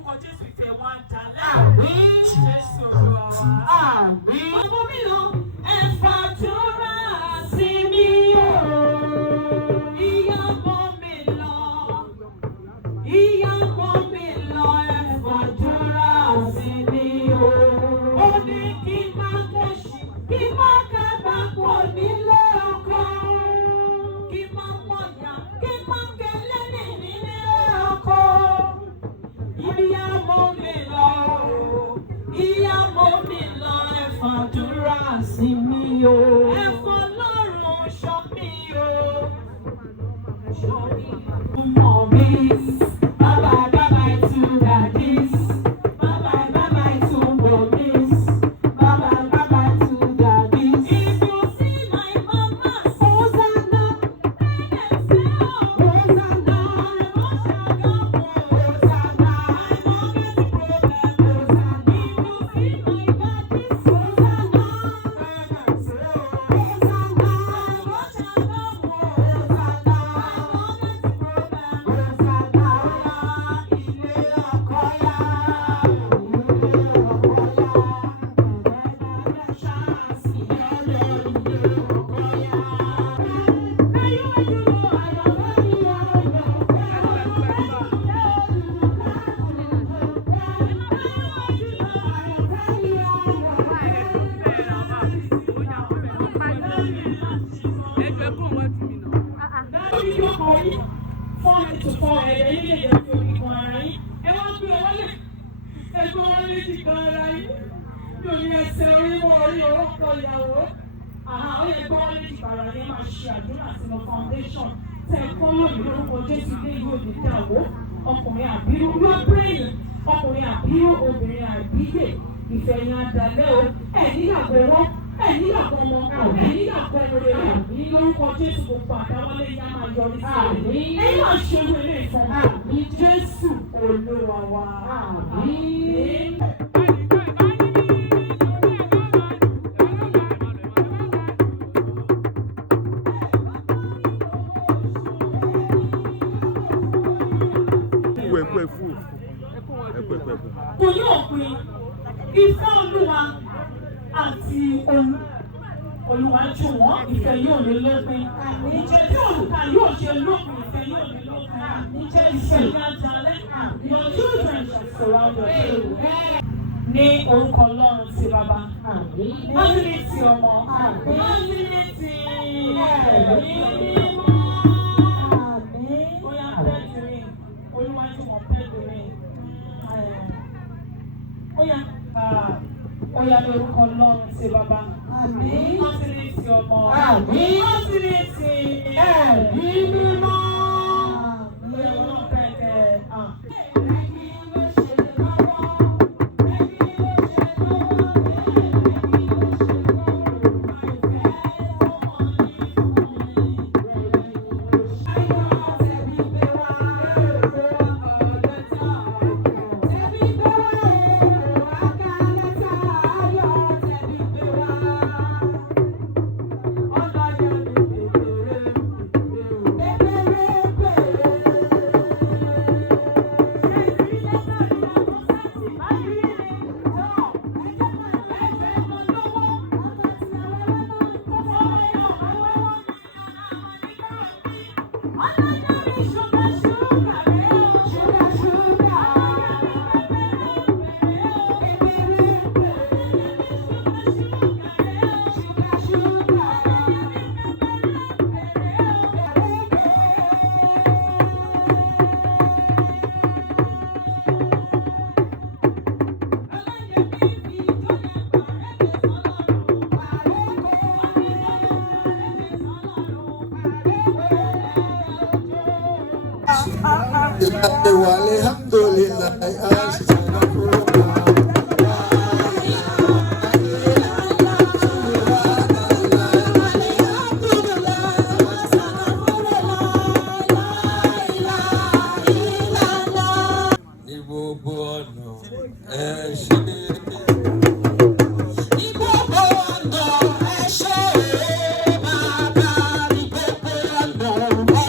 lórúkọ Jésù ìfẹ́ wọn á dalẹ̀. Jésù Olúwa wa. Ọmọ mi lọ ẹ fàdúrà sí mi o. Ìyàwó mi lọ. Ìyàwó mi lọ ẹ fàdúrà sí mi o. Ó ní kí n má kẹ́sì, kí n má kábàámọ̀ nílé ọkọ. Kí n má mọ̀yà, kí n má kẹ́lẹ́ nílé ọkọ. Ìyàwó mi lọ, ìyàwó mi lọ ẹ fàdúrà sí mi o. Ẹ fọlọ́run ṣọ́ mi o. Ṣọ́ mi. Mọ̀ mi. Bye bye bye bye to daddies. Bye bye bye bye to mommies. Bye bye bye bye to daddies. If you see my mama, Hosanna. Hosanna. Ọkùnrin àbírú yóò bírèyìn, ọkùnrin àbírú obìnrin àbíyè, ìfẹ́ yẹn adalẹ́ o, ẹ̀ níyàgbọ́ wọn, ẹ̀ níyàgbọ́ ọmọ, ẹ̀ níyàgbọ́ ọmọ rẹ̀ ní lórúkọ Jésù gbogbo àdáwọlé yá máa yọrí sí i. Ẹ̀yin náà ṣe owó ilé ìfọ̀n ní Jésù Olúwa wa. Àmín. Kò ní òpin ìfẹ́ Olúwa àti Olúwa jù wọ́n, ìfẹ́ yóò lè lópin. Ìjẹ́ tí òrùka yóò ṣe lópin, ìfẹ́ yóò lè lópin. Ìjẹ́ ìfẹ́ ìdájalẹ̀, your children shall surround you. Ní orúkọ Ọlọ́run ti Bàbá, wọ́n ti ní ti ọmọ, wọ́n ti ní ti ẹ̀mí mímọ́. Bóyá pẹ́ẹ́dìrín, Olúwa tí wọ́n pẹ́ẹ́dìrín. Oya lórúkọ Ọlọ́run ti Bàbá. Àmín. Wọ́n ti ní ti ọmọ. Àmín. Wọ́n ti ní ti ẹ̀mí mímọ́. Àmín. Wọ́n pẹ̀kẹ́.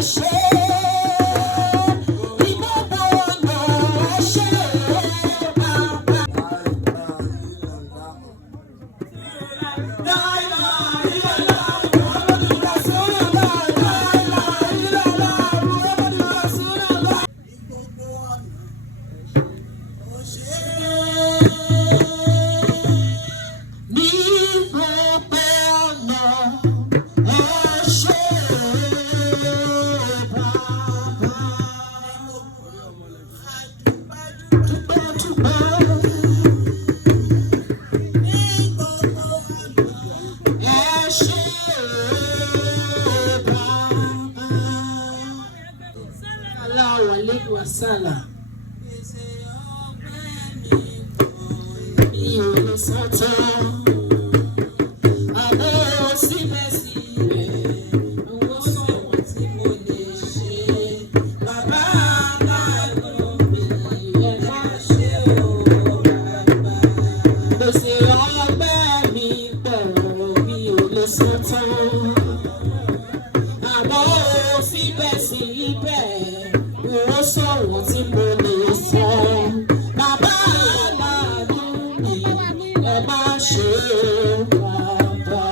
Share. sallallahu alaihi wasallam. Mi ò lè sọ́tọ̀, àmọ́ síbẹ̀síbẹ̀ owó sọ̀wọ́n tí mo lè ṣe. Bàbá aláàánú mi ẹ má ṣe o bàbá. Gbèsè ọgbẹ́ mi pọ̀, mi ò lè sọ́tọ̀, àmọ́ síbẹ̀síbẹ̀ owó sọ̀wọ́n tí mo lè sọ. Bàbá aláàánú mi ẹ má ṣe o bàbá.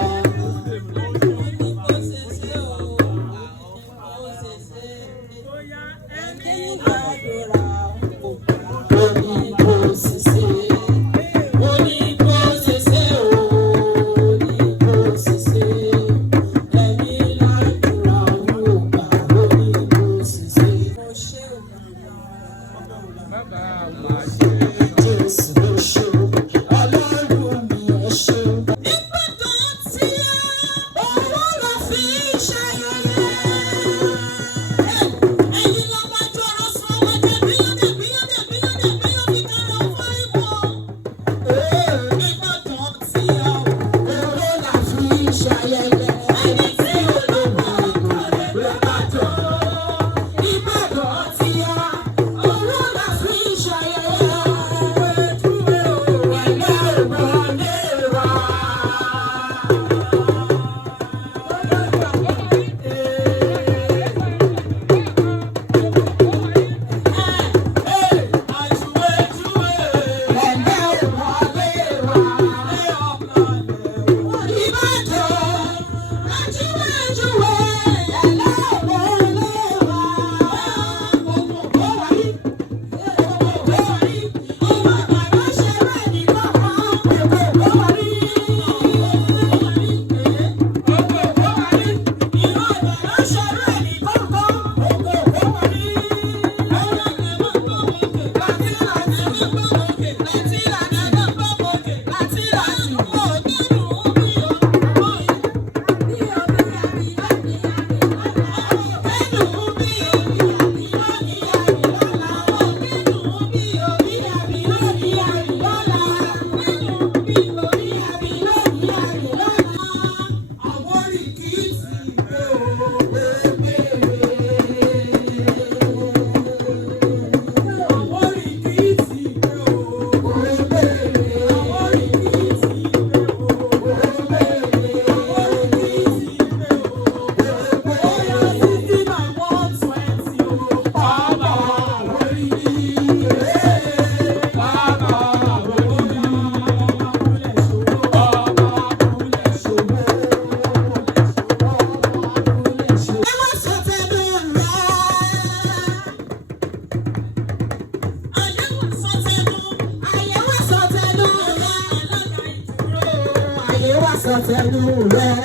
Sọtẹnu rẹ̀,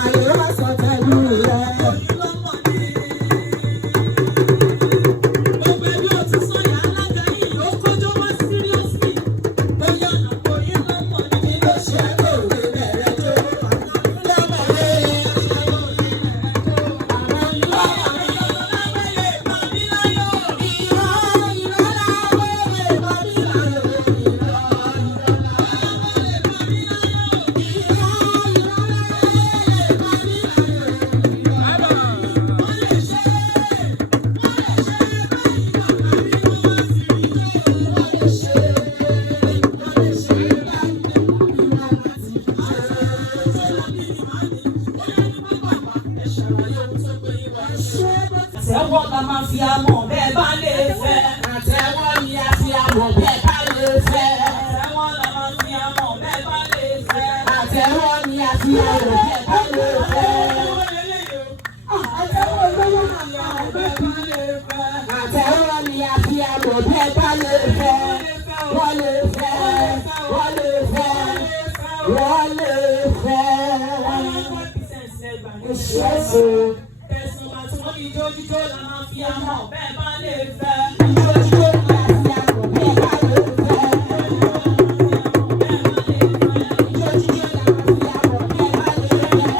ayé wa sọtẹnu rẹ̀. Gbogbo ẹbí ò ti sọ yà alága yìí ló kọjọ́ wá síríọ́sì. Bóyá àpò yín ló mọ̀ ní kí ló ṣe é kò lè bẹ̀rẹ̀ tó. Lọ́mọ rẹ̀ àwọn ìlú àwọ̀lẹ̀ mọ̀bí láyọ̀. Ìrọ̀ ìrọ̀láwọ̀ lè mọ̀bí láyọ̀. Àtẹ́wọ́ la máa fi amọ̀ bẹ́ẹ̀ bá lè fẹ́. Àtẹ́wọ́ ni a fi amọ̀ bẹ́ẹ̀ bá lè fẹ́. Àtẹ́wọ́ la máa fi amọ̀ bẹ́ẹ̀ bá lè fẹ́. Àtẹ́wọ́ ni a fi amọ̀ bẹ́ẹ̀ bá lè fẹ́. Àtẹ́wọ́ olówó náà bẹ́ẹ̀ bá lè fẹ́. Àtẹ́wọ́ ni a fi amọ̀ bẹ́ẹ̀ bá lè fẹ́. Wọ́n lè fẹ́, wọ́n lè fẹ́, wọ́n lè fẹ́. Ìṣẹ́sọ. Ẹ̀sùn àti wọ́n ní ijójíjó la máa fi amọ̀ bẹ́ẹ̀ bá lè fẹ́. Ìjọ́jọ́ ni a fi amọ̀ bẹ́ẹ̀ bá lè fẹ́. Ìjọ́jọ́ ni a fi amọ̀ bẹ́ẹ̀ bá lè fẹ́.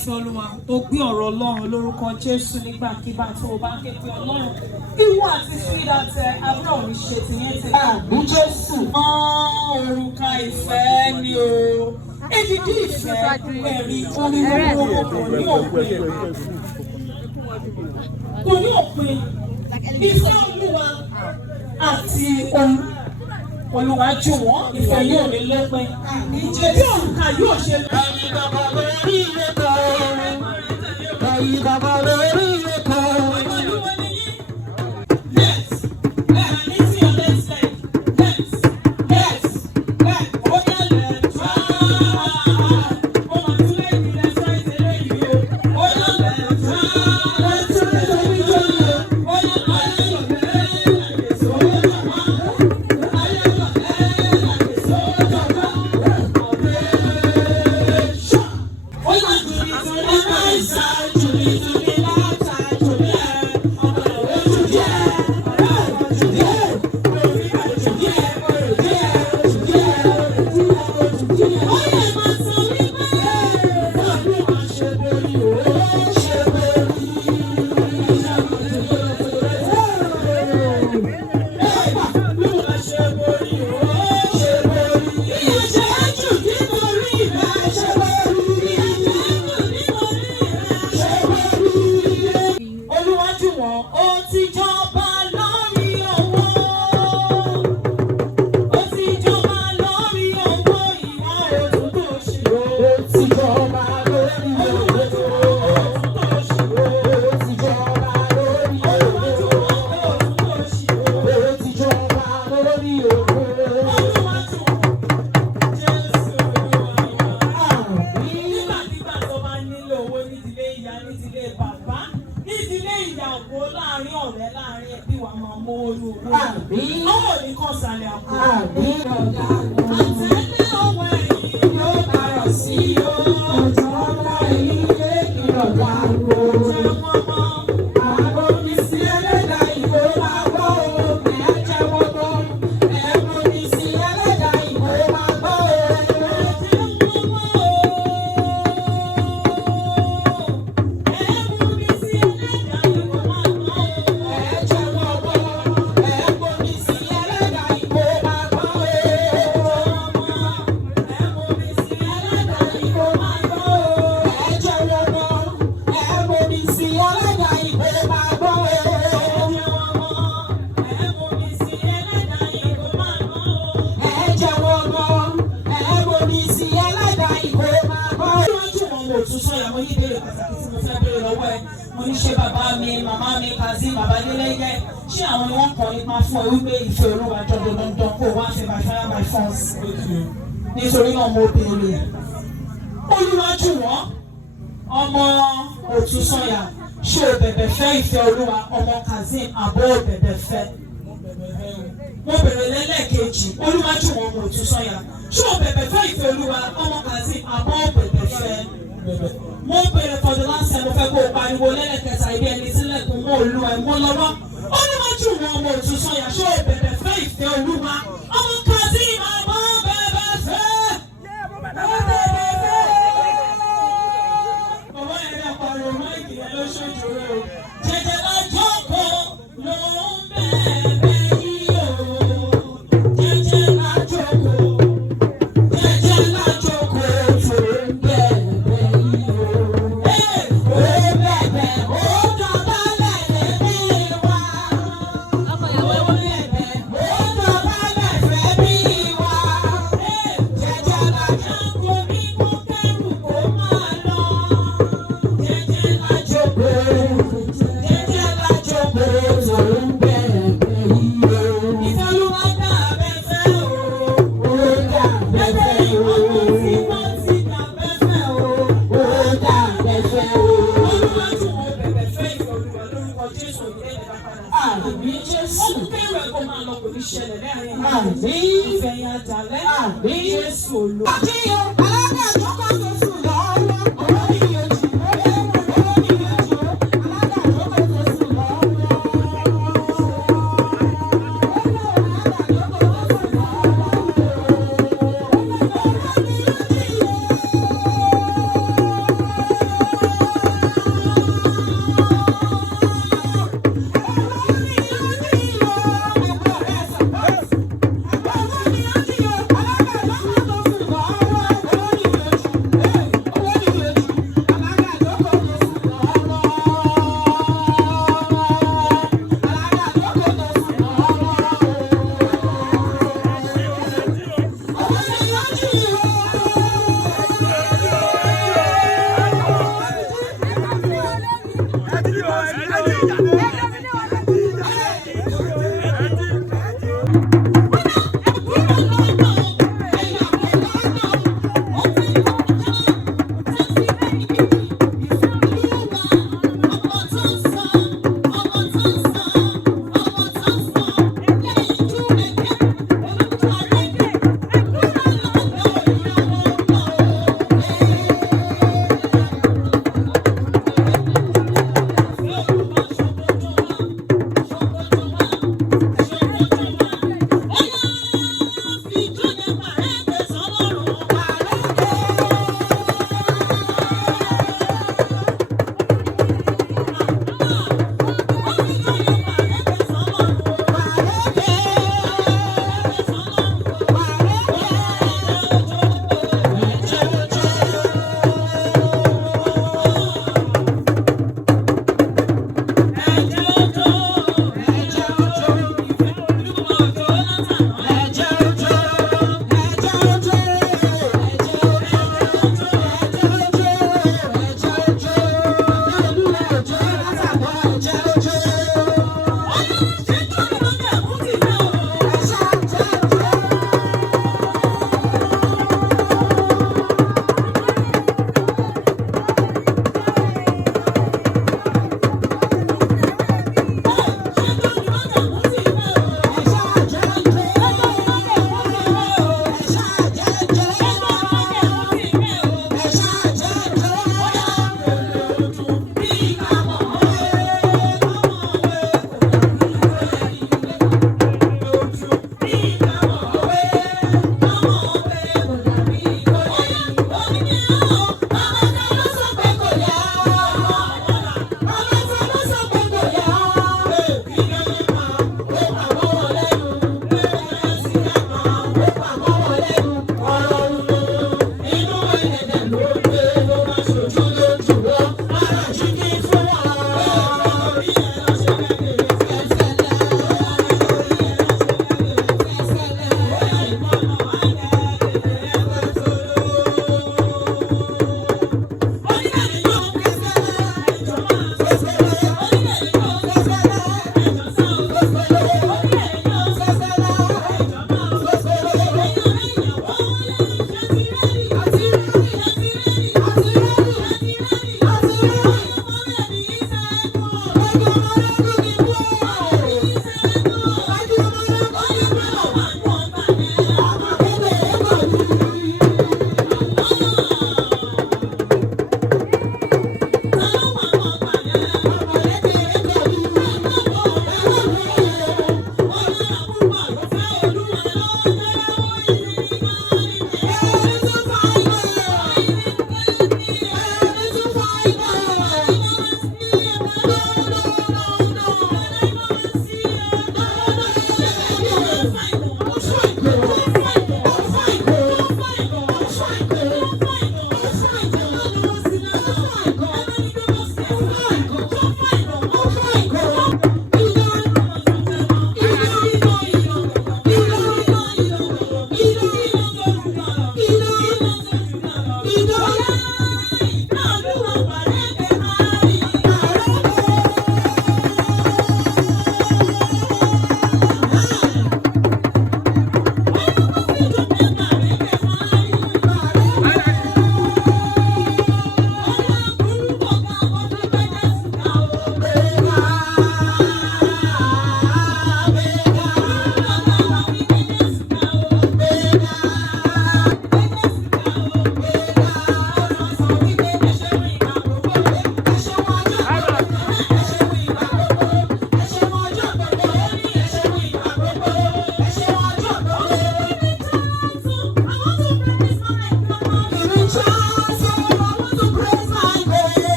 ìfẹ́ Olúwa tó gbé ọ̀rọ̀ Ọlọ́run lórúkọ Jésù nígbàkigbà tó o bá ké pe Ọlọ́run ìwọ àti sweetheart àbúrò mi ṣe tìyẹn ti Àmì Jésù. òrùka ìfẹ́ ni o èdìdí ìfẹ́ ẹ̀rí oníwòwò kò ní òpin ìfẹ́ Olúwa àti Olúwa jù wọ́n ìfẹ́ yóò ní lópin ìjẹ́ bí òrùka yóò ṣe lọ. Ẹ̀yin bàbá lórí ilé kan. Ẹ̀yin bàbá lórí ilé kan. Mo ní ṣe bàbá mi, màmá mi, Kazeem, bàbá Adélẹ́yẹ, ṣé àwọn ni wọ́n kọ́ nípa fún ẹ wípé ìfẹ́ Olúwa jọ̀dọ̀ dandan kó wá fẹ́ by fire by force. Nítorí náà mo béèrè. Olúwa jù wọ́n, ọmọ Òtúnsànyà, ṣé o bẹ̀bẹ̀ fẹ́ ìfẹ́ Olúwa, ọmọ Kazeem, àbọ̀ o bẹ̀bẹ̀ fẹ́? Mo bèrè lẹ́lẹ́kejì, Olúwa jù wọ́n, ọmọ Òtúnsànyà, ṣé o bẹ̀bẹ̀ fẹ́ ìfẹ́ Olúwa, ọmọ Kazeem, àbọ̀ o bẹ̀bẹ̀ fẹ́? Mo bèrè for the last time mo fẹ́ kó o pariwo lẹ́lẹ́kẹta ibi ẹni sílẹ̀kùn mọ́ Olúwa ẹ̀ mọ́ lọ́wọ́. Olúwa jù wọ́n, ọmọ Òtúnsànyà, ṣé o bẹ̀bẹ̀ fẹ́ ìfẹ́ Olúwa, ọmọ Kazeem, àbọ̀ o bẹ̀bẹ̀ fẹ́? Bàbá yẹn ní àpàrọ̀ máìkì yẹn ló ṣojú rẹ̀ o. Jẹjẹ lọ́jọ́ kan ló ń bẹ̀bẹ̀ yìí o. Jẹjẹ lọ́jọ́ kan. Ìfẹ́ Olúwa dà bẹ́ẹ̀ fẹ́ o.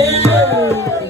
Everybody.